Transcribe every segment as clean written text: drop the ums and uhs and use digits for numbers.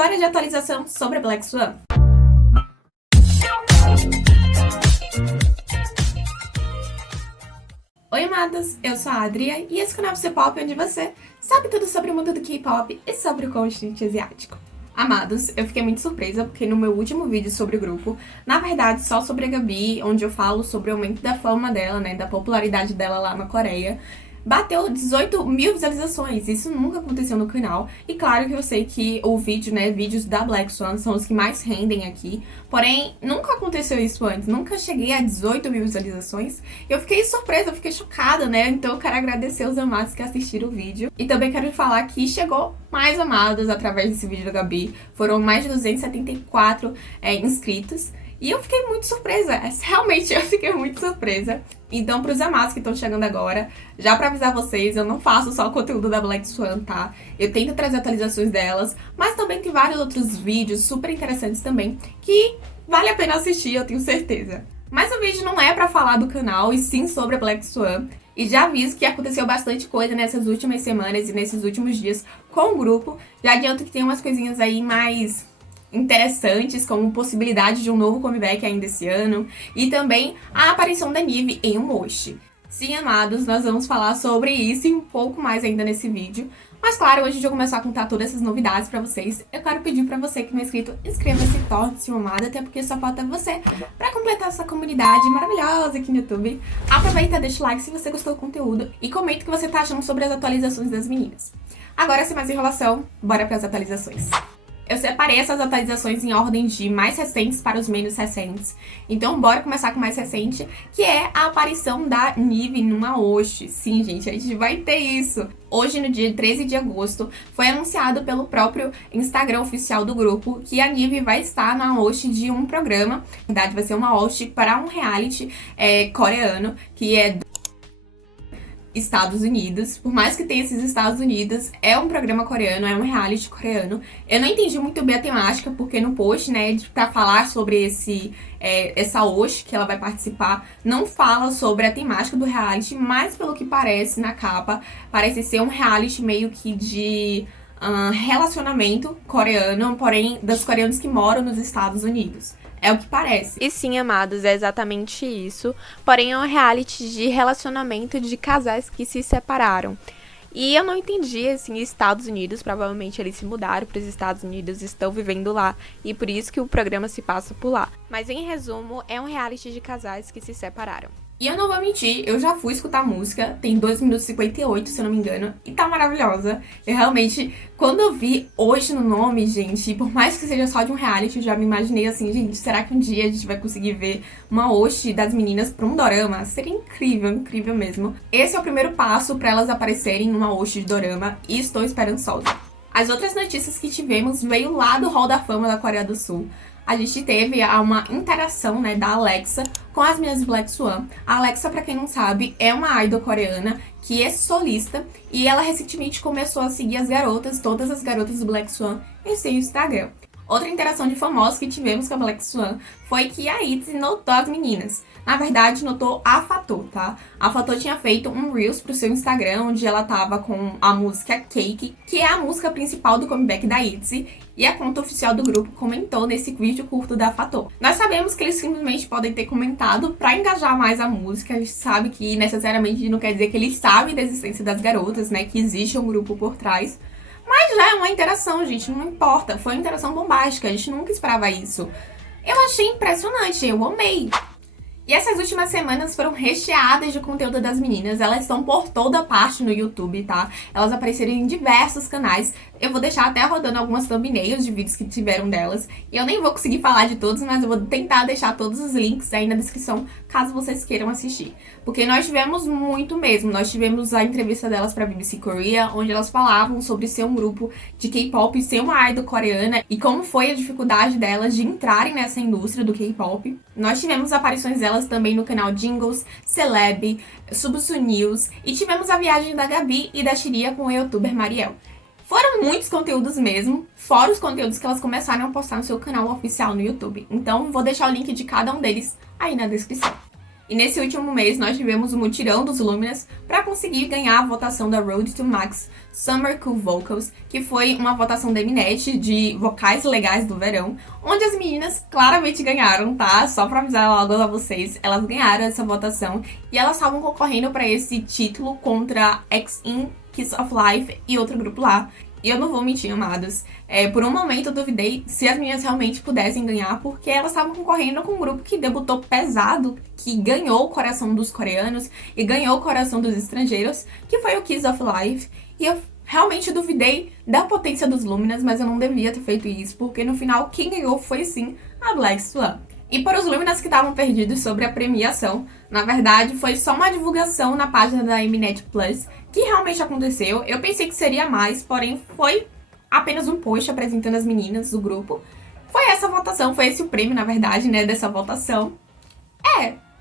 bora de atualização sobre a Black Swan. Oi, amadas! Eu sou a Adria e esse canal é o C-Pop, onde você sabe tudo sobre o mundo do K-pop e sobre o continente asiático. Amados, eu fiquei muito surpresa porque no meu último vídeo sobre o grupo, na verdade só sobre a Gabi, onde eu falo sobre o aumento da fama dela, né, da popularidade dela lá na Coreia, bateu 18 mil visualizações. Isso nunca aconteceu no canal. E claro que eu sei que o vídeo, né, vídeos da Black Swan são os que mais rendem aqui. Porém, nunca aconteceu isso antes. Nunca cheguei a 18 mil visualizações. Eu fiquei surpresa, eu fiquei chocada, né? Então eu quero agradecer os amados que assistiram o vídeo. E também quero falar que chegou mais amados através desse vídeo da Gabi. Foram mais de 274 inscritos. E eu fiquei muito surpresa, realmente eu fiquei muito surpresa. Então, pros amados que estão chegando agora, já pra avisar vocês, eu não faço só o conteúdo da Black Swan, tá? Eu tento trazer atualizações delas, mas também tem vários outros vídeos super interessantes também, que vale a pena assistir, eu tenho certeza. Mas o vídeo não é pra falar do canal, e sim sobre a Black Swan. E já aviso que aconteceu bastante coisa nessas últimas semanas e nesses últimos dias com o grupo. Já adianto que tem umas coisinhas aí mais interessantes, como possibilidade de um novo comeback ainda esse ano, e também a aparição da Nive em um Moshi. Sim, amados, nós vamos falar sobre isso e um pouco mais ainda nesse vídeo. Mas claro, antes de eu começar a contar todas essas novidades pra vocês, eu quero pedir pra você que não é inscrito, inscreva-se e torne-se um amado, até porque só falta você pra completar essa comunidade maravilhosa aqui no YouTube. Aproveita, deixa o like se você gostou do conteúdo e comenta o que você tá achando sobre as atualizações das meninas. Agora, sem mais enrolação, bora pras atualizações. Eu separei essas atualizações em ordem de mais recentes para os menos recentes. Então, bora começar com o mais recente, que é a aparição da Nive numa Oshi. Sim, gente, a gente vai ter isso. Hoje, no dia 13 de agosto, foi anunciado pelo próprio Instagram oficial do grupo que a Nive vai estar na Oshi de um programa. Na verdade, vai ser uma Oshi para um reality coreano, que é Estados Unidos. Por mais que tenha esses Estados Unidos, é um programa coreano, é um reality coreano. Eu não entendi muito bem a temática, porque no post, né, pra falar sobre essa Oshi que ela vai participar, não fala sobre a temática do reality, mas pelo que parece na capa, parece ser um reality meio que de relacionamento coreano, porém dos coreanos que moram nos Estados Unidos. É o que parece. E sim, amados, é exatamente isso. Porém, é um reality de relacionamento de casais que se separaram. E eu não entendi, assim, Estados Unidos, provavelmente eles se mudaram para os Estados Unidos, estão vivendo lá. E por isso que o programa se passa por lá. Mas, em resumo, é um reality de casais que se separaram. E eu não vou mentir, eu já fui escutar a música, tem 2 minutos e 58, se eu não me engano, e tá maravilhosa. Eu realmente, quando eu vi Oshi no nome, gente, por mais que seja só de um reality, eu já me imaginei assim, gente, será que um dia a gente vai conseguir ver uma Oshi das meninas pra um dorama? Seria incrível, incrível mesmo. Esse é o primeiro passo pra elas aparecerem numa Oshi de dorama, e estou esperançosa. As outras notícias que tivemos veio lá do Hall da Fama da Coreia do Sul. A gente teve uma interação, né, da Alexa com as meninas do Black Swan. A Alexa, pra quem não sabe, é uma idol coreana que é solista e ela recentemente começou a seguir as garotas, todas as garotas do Black Swan, em seu Instagram. Outra interação de famosos que tivemos com a Black Swan foi que a ITZY notou as meninas. Na verdade, notou a Fatou, tá? A Fatou tinha feito um Reels pro seu Instagram, onde ela tava com a música Cake, que é a música principal do comeback da ITZY, e a conta oficial do grupo comentou nesse vídeo curto da Fatou. Nós sabemos que eles simplesmente podem ter comentado pra engajar mais a música. A gente sabe que necessariamente não quer dizer que eles sabem da existência das garotas, né? Que existe um grupo por trás. Mas já é uma interação, gente, não importa. Foi uma interação bombástica, a gente nunca esperava isso. Eu achei impressionante, eu amei. E essas últimas semanas foram recheadas de conteúdo das meninas. Elas estão por toda parte no YouTube, tá? Elas apareceram em diversos canais. Eu vou deixar até rodando algumas thumbnails de vídeos que tiveram delas. E eu nem vou conseguir falar de todos, mas eu vou tentar deixar todos os links aí na descrição, caso vocês queiram assistir. Porque nós tivemos muito mesmo. Nós tivemos a entrevista delas pra BBC Korea, onde elas falavam sobre ser um grupo de K-pop e ser uma idol coreana. E como foi a dificuldade delas de entrarem nessa indústria do K-pop. Nós tivemos aparições delas também no canal Jingles, Celeb, Subsu News. E tivemos a viagem da Gabi e da Shiria com o youtuber Mariel. Foram muitos conteúdos mesmo, fora os conteúdos que elas começaram a postar no seu canal oficial no YouTube. Então, vou deixar o link de cada um deles aí na descrição. E nesse último mês nós tivemos o mutirão dos Luminas para conseguir ganhar a votação da Road to Max Summer Cool Vocals, que foi uma votação da Mnet de vocais legais do verão, onde as meninas claramente ganharam, tá? Só pra avisar logo a vocês, elas ganharam essa votação e elas estavam concorrendo para esse título contra X-In, Kiss of Life e outro grupo lá. E eu não vou mentir, amados. Por um momento eu duvidei se as meninas realmente pudessem ganhar, porque elas estavam concorrendo com um grupo que debutou pesado, que ganhou o coração dos coreanos e ganhou o coração dos estrangeiros, que foi o Kiss of Life. E eu realmente duvidei da potência dos Luminas, mas eu não devia ter feito isso, porque no final quem ganhou foi sim a Black Swan. E para os Luminas que estavam perdidos sobre a premiação, na verdade foi só uma divulgação na página da Mnet Plus, que realmente aconteceu. Eu pensei que seria mais, porém foi apenas um post apresentando as meninas do grupo. Foi essa votação, foi esse o prêmio, na verdade, né, dessa votação.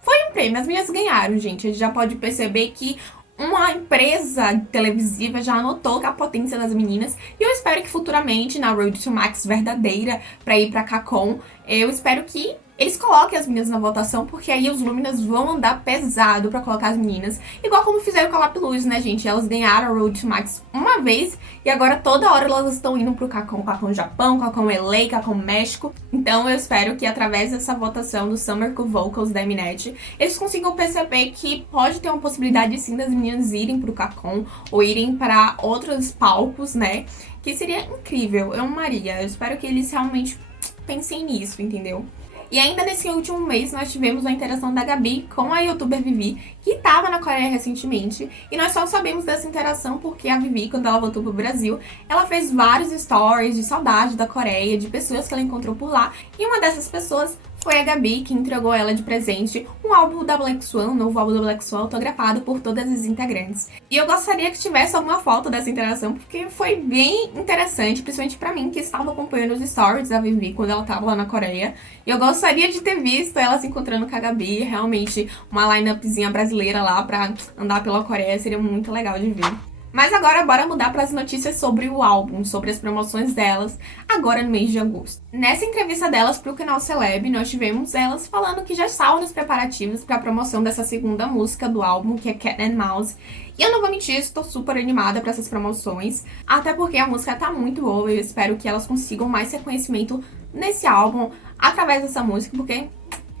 Foi um prêmio, as meninas ganharam, gente. A gente já pode perceber que uma empresa televisiva já anotou a potência das meninas. E eu espero que futuramente, na Road to Max verdadeira, pra ir pra KCON, eu espero que eles coloquem as meninas na votação, porque aí os Luminas vão andar pesado pra colocar as meninas. Igual como fizeram com a Lapiluz, né, gente? Elas ganharam a Road to Max uma vez e agora toda hora elas estão indo pro KCON Japão, KCON LA, KCON México. Então eu espero que através dessa votação do Summer Cool Vocals da Mnet, eles consigam perceber que pode ter uma possibilidade sim das meninas irem pro KCON ou irem para outros palcos, né? Que seria incrível, eu amaria. Eu espero que eles realmente pensem nisso, entendeu? E ainda nesse último mês, nós tivemos a interação da Gabi com a youtuber Vivi, que estava na Coreia recentemente. E nós só sabemos dessa interação porque a Vivi, quando ela voltou pro Brasil, ela fez vários stories de saudade da Coreia, de pessoas que ela encontrou por lá. E uma dessas pessoas foi a Gabi, que entregou ela de presente um álbum da Black Swan, um novo álbum da Black Swan, autografado por todas as integrantes. E eu gostaria que tivesse alguma foto dessa interação, porque foi bem interessante, principalmente pra mim, que estava acompanhando os stories da Vivi quando ela estava lá na Coreia. E eu gostaria de ter visto ela se encontrando com a Gabi, realmente uma line-upzinha brasileira lá pra andar pela Coreia, seria muito legal de ver. Mas agora bora mudar para as notícias sobre o álbum, sobre as promoções delas, agora no mês de agosto. Nessa entrevista delas para o canal Celeb, nós tivemos elas falando que já estavam nos preparativos para a promoção dessa segunda música do álbum, que é Cat and Mouse. E eu não vou mentir, estou super animada para essas promoções, até porque a música tá muito boa e eu espero que elas consigam mais reconhecimento nesse álbum através dessa música, porque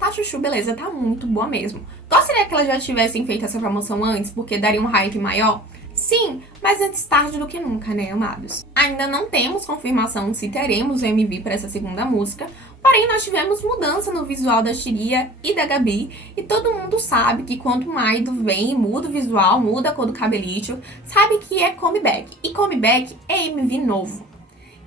tá chuchu, beleza, tá muito boa mesmo. Gostaria que elas já tivessem feito essa promoção antes, porque daria um hype maior? Sim, mas antes tarde do que nunca, né, amados? Ainda não temos confirmação se teremos o MV para essa segunda música, porém nós tivemos mudança no visual da Xiria e da Gabi, e todo mundo sabe que quando o Idol vem e muda o visual, muda a cor do cabelito, sabe que é comeback, e comeback é MV novo.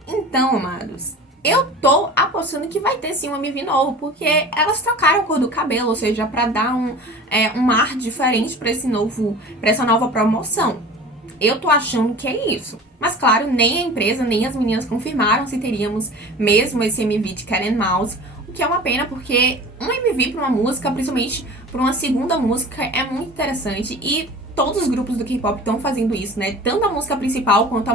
Então, amados, eu tô apostando que vai ter sim um MV novo, porque elas trocaram a cor do cabelo, ou seja, pra dar um ar diferente pra essa nova promoção. Eu tô achando que é isso. Mas claro, nem a empresa, nem as meninas confirmaram se teríamos mesmo esse MV de Cat and Mouse, o que é uma pena, porque um MV pra uma música, principalmente pra uma segunda música, é muito interessante e todos os grupos do K-pop estão fazendo isso, né? Tanto a música principal quanto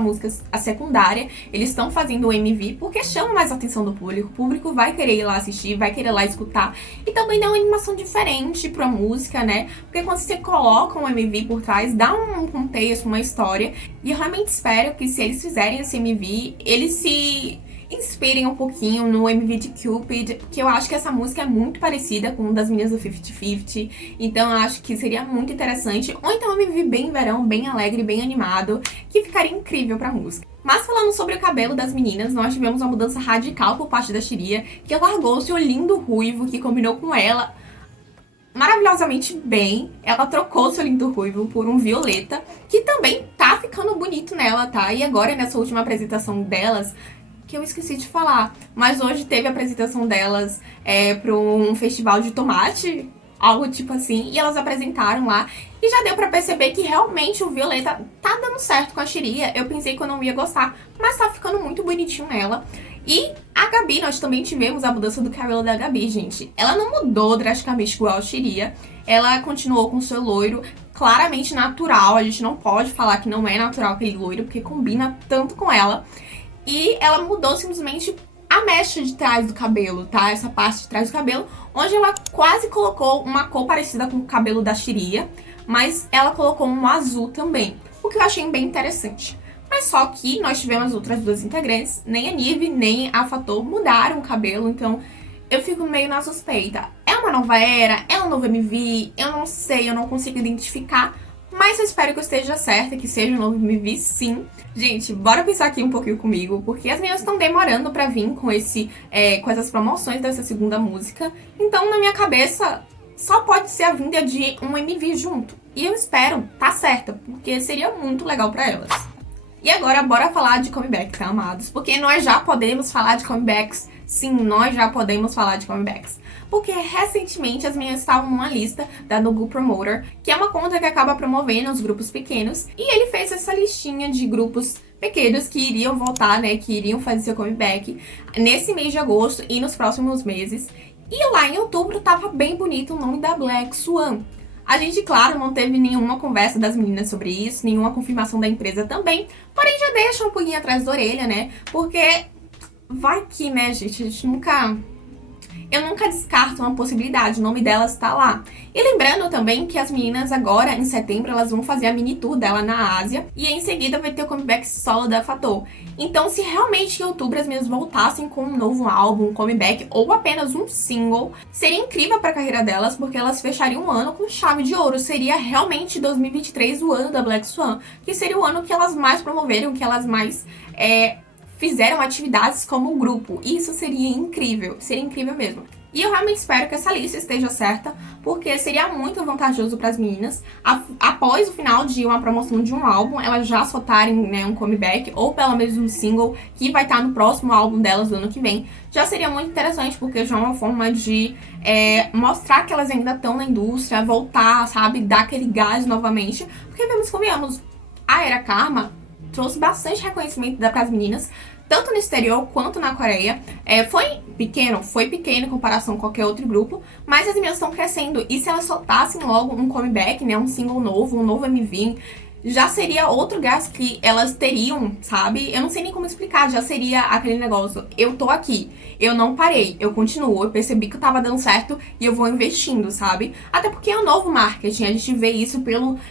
a secundária, eles estão fazendo o MV porque chama mais a atenção do público. O público vai querer ir lá assistir, vai querer ir lá escutar. E também dá uma animação diferente pra música, né? Porque quando você coloca um MV por trás, dá um contexto, uma história. E eu realmente espero que se eles fizerem esse MV, eles se inspirem um pouquinho no MV de Cupid, porque eu acho que essa música é muito parecida com uma das meninas do 50-50, então eu acho que seria muito interessante, ou então um MV bem verão, bem alegre, bem animado, que ficaria incrível pra música. Mas falando sobre o cabelo das meninas, nós tivemos uma mudança radical por parte da Xiria, que largou seu lindo ruivo, que combinou com ela maravilhosamente bem. Ela trocou seu lindo ruivo por um violeta, que também tá ficando bonito nela, tá? E agora, nessa última apresentação delas, que eu esqueci de falar, mas hoje teve a apresentação delas para um festival de tomate, algo tipo assim, e elas apresentaram lá, e já deu pra perceber que realmente o violeta tá dando certo com a Xiria. Eu pensei que eu não ia gostar, mas tá ficando muito bonitinho nela. E a Gabi, nós também tivemos a mudança do cabelo da Gabi, gente. Ela não mudou drasticamente igual a Xiria, ela continuou com seu loiro claramente natural, a gente não pode falar que não é natural aquele loiro, porque combina tanto com ela. E ela mudou simplesmente a mecha de trás do cabelo, tá? Essa parte de trás do cabelo, onde ela quase colocou uma cor parecida com o cabelo da Shiria, mas ela colocou um azul também, o que eu achei bem interessante. Mas só que nós tivemos outras duas integrantes, nem a Nive nem a Fator mudaram o cabelo, então eu fico meio na suspeita. É uma nova era? É um novo MV? Eu não sei, eu não consigo identificar. Mas eu espero que eu esteja certa, que seja um novo MV sim. Gente, bora pensar aqui um pouquinho comigo, porque as meninas estão demorando pra vir com essas promoções dessa segunda música. Então, na minha cabeça, só pode ser a vinda de um MV junto. E eu espero tá certa, porque seria muito legal pra elas. E agora, bora falar de comeback, tá, amados? Porque nós já podemos falar de comebacks. Sim, nós já podemos falar de comebacks. Porque recentemente as meninas estavam numa lista da Nogu Promoter, que é uma conta que acaba promovendo os grupos pequenos. E ele fez essa listinha de grupos pequenos que iriam voltar, né? Que iriam fazer seu comeback nesse mês de agosto e nos próximos meses. E lá em outubro tava bem bonito o nome da Black Swan. A gente, claro, não teve nenhuma conversa das meninas sobre isso, nenhuma confirmação da empresa também, porém já deixa um pouquinho atrás da orelha, né? Porque vai que, né, gente, eu nunca descarto uma possibilidade, o nome delas tá lá. E lembrando também que as meninas agora, em setembro, elas vão fazer a mini tour dela na Ásia. E em seguida vai ter o comeback solo da Fator. Então, se realmente em outubro as meninas voltassem com um novo álbum, um comeback ou apenas um single, seria incrível pra carreira delas, porque elas fechariam um ano com chave de ouro. Seria realmente 2023 o ano da Black Swan, que seria o ano que elas mais promoveram, que elas mais fizeram atividades como grupo. E isso seria incrível mesmo. E eu realmente espero que essa lista esteja certa, porque seria muito vantajoso para as meninas, após o final de uma promoção de um álbum, elas já soltarem, né, um comeback, ou pelo menos um single, que vai estar no próximo álbum delas do ano que vem. Já seria muito interessante, porque já é uma forma de mostrar que elas ainda estão na indústria, voltar, sabe, dar aquele gás novamente. Porque vemos como a Era Karma trouxe bastante reconhecimento para as meninas, tanto no exterior quanto na Coreia. Foi pequeno em comparação com qualquer outro grupo, mas as meninas estão crescendo. E se elas soltassem logo um comeback, né, um single novo, um novo MV, já seria outro gás que elas teriam, sabe? Eu não sei nem como explicar, já seria aquele negócio, eu tô aqui, eu não parei, eu continuo, eu percebi que eu tava dando certo e eu vou investindo, sabe? Até porque é um novo marketing, a gente vê isso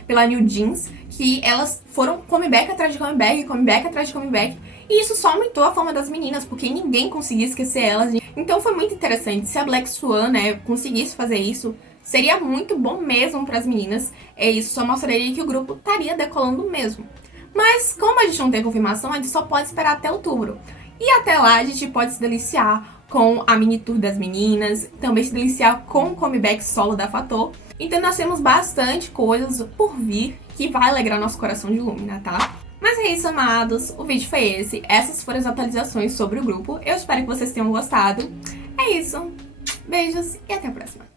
pela New Jeans, que elas foram comeback atrás de comeback, comeback atrás de comeback, e isso só aumentou a fama das meninas, porque ninguém conseguia esquecer elas. Então foi muito interessante, se a Black Swan, né, conseguisse fazer isso, seria muito bom mesmo para as meninas. Isso só mostraria que o grupo estaria decolando mesmo. Mas como a gente não tem confirmação, a gente só pode esperar até outubro. E até lá a gente pode se deliciar com a mini tour das meninas, também se deliciar com o comeback solo da Fator. Então nós temos bastante coisas por vir que vai alegrar nosso coração de Lumina, tá? Mas é isso, amados. O vídeo foi esse. Essas foram as atualizações sobre o grupo. Eu espero que vocês tenham gostado. É isso. Beijos e até a próxima.